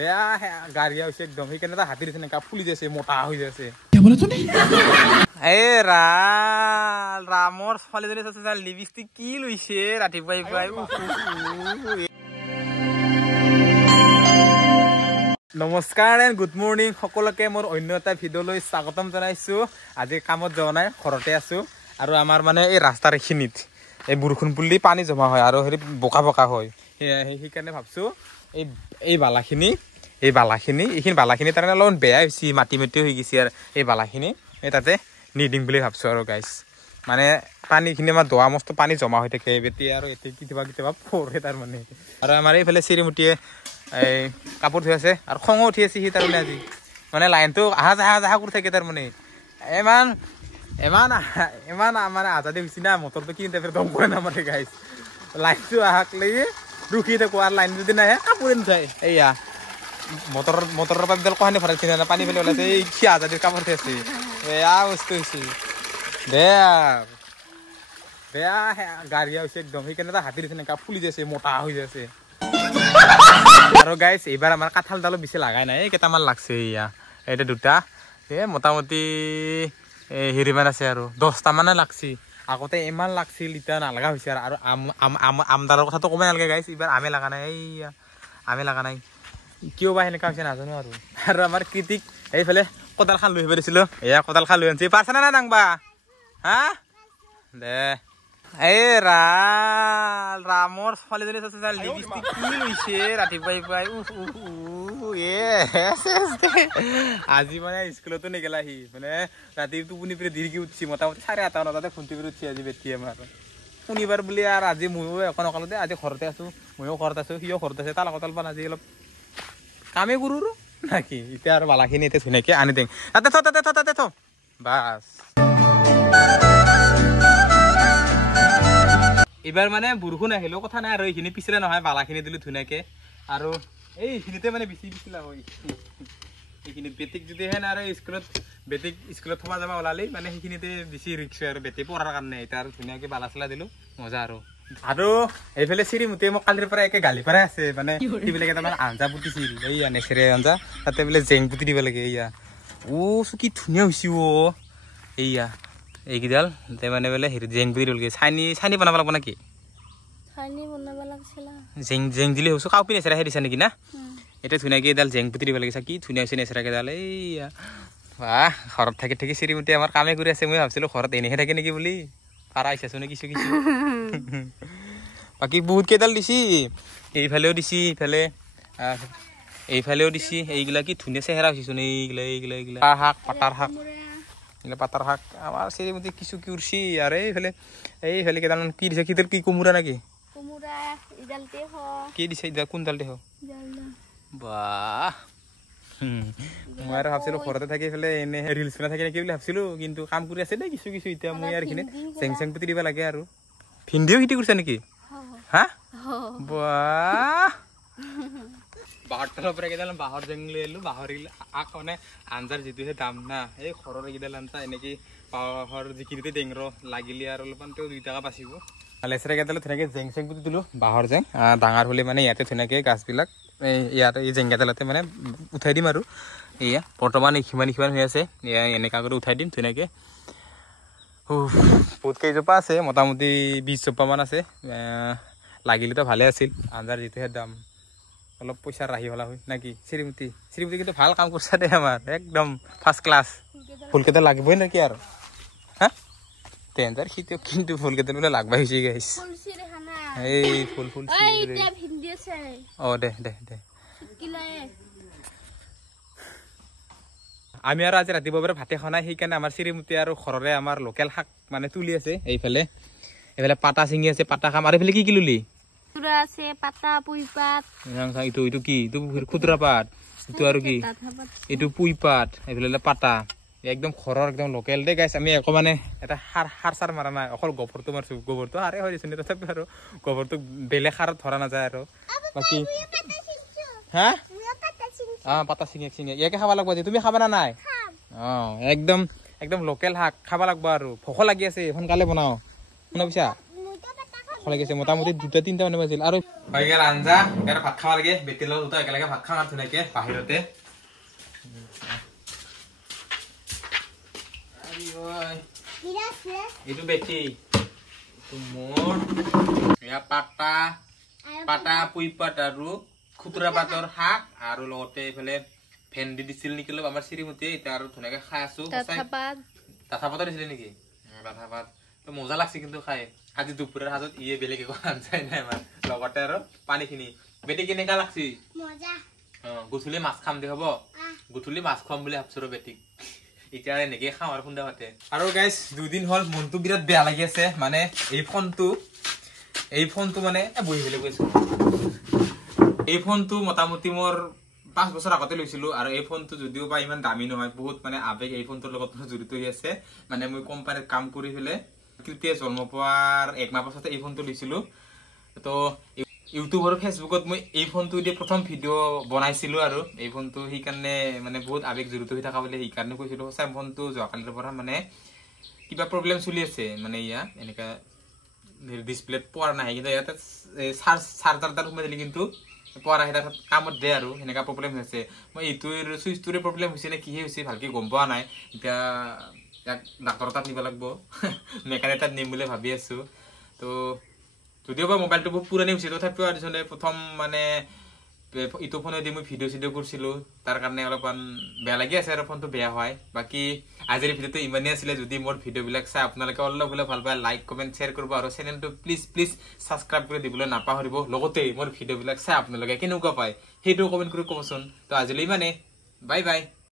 বেয়া গাড়িয়া হৈছে একদম সেইকাৰণে এটা হাতীৰ নিচিনা ফুলি যাইছে মোটা হৈ যাইছে ৰামৰ ছোৱালীজনী চাইছে লিপষ্টিক কি লৈছে ৰাতিপুৱাই পুৱাই নমস্কাৰ এণ্ড গুড মৰ্ণিং সকলোকে মোৰ অন্য এটা ভিডিঅ'লৈ স্বাগতম জনাইছো। আজি কামত যোৱা নাই, ঘৰতে আছো। আৰু আমাৰ মানে এই ৰাস্তাৰ এইখিনিত এই বৰষুণ পৰিলে পানী জমা হয় আৰু হেৰি বোকা বোকা হয়। সেইকাৰণে ভাবছো এই বালাখিনি এইখিনি বালাখিনি তাৰমানে অলপমান বেয়া হৈছে, মাটি হৈ গৈছে। আৰু এই বালাখিনি তাতে নিদিম বুলি ভাবছো আৰু গাইছ। মানে পানীখিনি আমাৰ দোৱা মস্ত পানী জমা হৈ থাকে এতিয়া, আৰু এতিয়া কেতিয়াবা পৰে তাৰমানে। আৰু আমাৰ এইফালে চিৰিমুটিয়ে এই কাপোৰ ধুই আছে আৰু খঙো উঠি আছে সি তাৰমানে আজি। মানে লাইনটো আহা যাহা কৰি থাকে তাৰমানে। ইমান মানে আজাদি হৈছে না, মটৰটো কিনি দম কৰে নামাৰে গাইছ। লাইনটো আহাক লাগি ৰখি থাকো, আৰু লাইন যদি নাহে কাপোৰে নুঠাই। এইয়া মটৰৰ পাইপডাল কহানি ভৰাইছে না, পানী পেলাই ওলাইছে। এই কি আজাদিৰ কাপোৰ থৈ আছে, বেয়া বস্তু হৈছে, বেয়া গাড়িয়া হৈছে একদম। সেইকাৰণে এটা হাতীৰ নিচিনা ফুলি যাইছে, মোটা হৈ যাইছে। আৰু গাইছ এইবাৰ আমাৰ কাঁঠালডালো বেছি লাগাই নাই, কেইটামান লাগছে। এইটা দুটা মোটামুটি হেৰিমান আছে আৰু 10টা মানে লাগছি। আগতে ইমান লাগছিল, এতিয়া নালগা হৈছে। আৰু আমডালৰ কথাটো ক'বই নালাগে গাইছ, এইবাৰ আমে লগা নাই। আমে লগা নাই কিয় বা সেনেকা হৈছে নাজানো। আৰু আমাৰ কৃতিক এইফালে কোদালখান লৈ আহিব দিছিলো, এয়া কোদালখান লৈ আনিছে। পাৰছা না দাংবা হা দে। ৰামৰ ছোৱালীজনী চাইছে লিপষ্টিক কি লৈছে ৰাতিপুৱাই পুৱাই আজি মানে স্কুলতো নেগেলা সি। মানে ৰাতি টোপনি পেলাই দেৰিকে উঠছি, মোটামুটি 8:30 মানতে খুন্তি পেলাই উঠছি আজি বেটি আমাৰ। শনিবাৰ বুলি আৰু আজি ময়ো এখন অকলতে আজি ঘৰতে আছো, ময়ো ঘৰত আছো, সিও ঘৰত আছে। তাৰ লগত অলপমান আজি অলপ কামেই কৰো নাকি। এতিয়া আৰু বালাখিনি এতিয়া ধুনীয়াকে আনি দিম। তাতে থ বাছ। এইবাৰ মানে বৰষুণ আহিলেও কথা নাই, আৰু এইখিনি পিছলে নহয়, বালাখিনি দিলো ধুনীয়াকে। আৰু এইখিনিতে মানে বেছি পিছলা হয়। এইখিনি বেটিক যদিহে না, আৰু স্কুলত থবা যাবা ওলালেই মানে সেইখিনিতে বেছি ৰিক্স হয় আৰু বেটি পঢ়াৰ কাৰণে। এতিয়া আৰু ধুনীয়াকে বালা চালা দিলো, মজা। আৰু এইফালে চিৰিমুটিয়ে মোক কালিৰ পৰা একে গালি পাৰাই আছে। মানে সেইবিলাকে তাৰমানে আঞ্জা পুতিছিল, এইয়া নেচেৰে আঞ্জা, তাতে বোলে জেং পুতি দিব লাগে। এইয়া কি ধুনীয়া হৈছে এইয়া এইকেইডাল মানে বোলে হেৰি জেং পুতি দিবলগীয়া। চাইনি বনাব লাগব নাকি? জেং দিলে হৈছো কাউপি নেচেৰাহে দিছা নেকি না? এতিয়া ধুনীয়াকে এডাল জেং পুতি দিব লাগিছে। কি ধুনীয়া হৈছে নেচেৰাকেইডাল। এইয়া বাহ, ঘৰত থাকি চিৰিমুটি আমাৰ কামে কৰি আছে। মই ভাবছিলো ঘৰত এনেহে থাকে নেকি বুলি, পাৰা আহিছাচোন কিছু বাকী বহুত কেইডাল দিছি। এইফালেও দিছি, এইফালেও দিছি। এইগিলা কি ধুনীয়া চেহেৰা হৈছেচোন। এইগিলা পাতাৰ শাক আমাৰ চিৰিমুটি কিছু কি উৰছি। আৰু এইফালে কেইডালমান কি দিছে, কি কোমোৰা নেকি? কি দিছে কোনডাল দেহ বাহ। মই আৰু ভাবছিলো ঘৰতে থাকি পেলাই এনে ৰিলচ বনাই থাকি নেকি বুলি ভাবছিলো, কিন্তু কাম কৰি আছে দেই কিছু। এতিয়া মই আৰু এইখিনি চেং পুতি দিব লাগে। আৰু ভিন্দিও খেতি কৰিছা নেকি? হা বাহ, বাঁহৰ তলৰ পৰা কেইডাল বাঁহৰ জেং লৈ আহিলো। বাঁহৰ আগ মানে আঞ্জাৰ যিটোহে দাম না, এই ঘৰৰ এইকেইডাল আঞ্জা এনেকে বাঁহৰ যিখিনিতে টেঙৰ লাগিলে আৰু অলপমান 2 টকা বাচিব। লেচেৰা কেইডালো ধুনীয়াকে জেং পুতি দিলো, বাঁহৰ জেং। ডাঙৰ হ'লে মানে ইয়াতে ধুনীয়াকে গাছবিলাক ইয়াতে এই জেংকেইডালতে মানে উঠাই দিম। আৰু এয়া বৰ্তমান সিমান হৈ আছে, এয়া এনেকা কৰি উঠাই দিম ধুনীয়াকে। বহুত কেইজোপা আছে, মোটামুটি 20 জোপামান আছে। লাগিলেতো ভালে আছিল, আঞ্জাৰ যিটোহে দাম। অলপ পইচা ৰাহি হলা হয় নাকি? চিৰিমুটি কিন্তু ভাল কাম কৰিছা দেই, আমাৰ একদম ফাৰ্ষ্ট ক্লাছ। ফুলকেইটা লাগিবই নেকি আৰু হা তেন্তাৰ শীত, কিন্তু ফুলকেইটা বোলে লাগবা হৈছে গাইছ। এই ফুল দে আমি আৰু আজি ৰাতিপুৱা ভাতে খোৱা নাই। সেইকাৰণে আমাৰ চিৰিমুটি আৰু ঘৰৰে আমাৰ লোকেল শাক মানে তুলি আছে। এইফালে পাতা ছিঙি আছে, পাতা খাম। আৰু এইফালে কি ললি? এইটো কি? এইটো খুতুৰা পাত। এইটো আৰু কি? এইটো পুই পাত। এইফালে পাতা একদম ঘৰৰ একদম লোকেল দেই গাইছ। আমি একো মানে এটা সাৰ মাৰা নাই, অকল গোবৰটো মাৰিছো। গোবৰটো সাৰে হৈ দিছে, তথাপিও আৰু গোবৰটো বেলেগ সাৰত ধৰা নাযায়। আৰু বাকী হা পাতা ছিঙি ইয়াকে খাব লাগব। তুমি খাবা না নাই? একদম লোকেল শাক খাব লাগব। আৰু ভোক লাগি আছে, সোনকালে বনাও, শুনা পাইছা? খাব লাগিছে মোটামুটি 2-3টা মানে বাজিল আৰু হৈ গেল আঞ্জা এৰ ভাত খাব লাগে বেটিৰ লগত দুটা একেলগে ভাত খাম আৰু ধুনীয়াকে বাহিৰতে এইটো বেটি মোৰ এয়া পাতা পুই পাত আৰু খুতুৰা পাতৰ শাক আৰু লগতে এইফালে ভেন্দি দিছিল নেকি অলপ আমাৰ শ্ৰীমতীয়ে এতিয়া আৰু ধুনীয়াকে খাই আছো ডাঠা পাত দিছিলে নেকি ডাঠা পাত তো মজা লাগছে কিন্তু খাই আজি দুপৰীয়াৰ সাজত ইয়ে বেলেগ একো আঞ্জাই নাই আমাৰ লগতে আৰু পানীখিনি বেটি কেনেকা লাগছি মজা গুঠুলি মাছ খাম দে হ'ব গুঠুলি মাছ খুৱাম বুলি ভাবছো ৰ বেটিক এতিয়া এনেকে খাওঁ আৰু খুন্দা পাতে আৰু গাইজ 2 দিন হ'ল মনটো বিৰাট বেয়া লাগি আছে মানে এই ফোনটো মানে বহি পেলাই গৈছো এই ফোনটো মোটামুটি মোৰ 5 বছৰ আগতে লৈছিলো আৰু এই ফোনটো যদিও বা ইমান দামী নহয় বহুত মানে আবেগ এই ফোনটোৰ লগত জড়িত হৈ আছে মানে মই কোম্পানীত কাম কৰি ফেলে কৃতিয়ে জন্ম পোৱাৰ 1 মাহ পাছতে এই ফোনটো লৈছিলো তো ইউটিউব আৰু ফেসবুকত মই এই ফোনটো দি প্ৰথম ভিডিও বনাইছিলো আৰু এই ফোনটো সেই কাৰণে মানে বহুত আবেগ জড়িত হৈ থকা বুলি সেই কাৰণে কৈছিলো সঁচা ফোনটো যোৱাকালিৰ পৰা মানে কিবা প্ৰব্লেম চলি আছে মানে ইয়া এনেকা ডিসপ্লেত পোৱা নাই কিন্তু ইয়াতে চাৰ্জাৰডাল সোমাই দিলে কিন্তু পোৱা নাই তাত কামত দে আৰু এনেকা প্ৰব্লেম হৈছে মই ইটোৰ সুইচটোৰে প্ৰব্লেম হৈছে নে কি হৈছে ভালকে গম পোৱা নাই এতিয়া ডাক্তৰৰ তাত নিব লাগিব মেকানিক তাত নিম বুলি ভাবি আছো তো যদিও বা মোবাইলটো বহুত পুৰণি হৈছে তথাপিও আদিছনে প্ৰথম মানে ইটো ফোনে দি মই ভিডিও কৰিছিলো তাৰ কাৰণে অলপমান বেয়া লাগি আছে আৰু ফোনটো বেয়া হয় বাকি আজিৰ ভিডিওটো ইমানেই আছিলে যদি মোৰ ভিডিওবিলাক চাই আপোনালোকে অলপ হলে ভাল পায় লাইক কমেন্ট শেয়াৰ কৰিব আৰু চেনেলটো প্লিজ সাবস্ক্ৰাইব কৰি দিবলৈ নাপাহৰিব লগতে মোৰ ভিডিওবিলাক চাই আপোনালোকে কেনেকুৱা পায় সেইটো কমেন্ট কৰি ক'বচোন তো আজিলৈ ইমানেই বাই বাই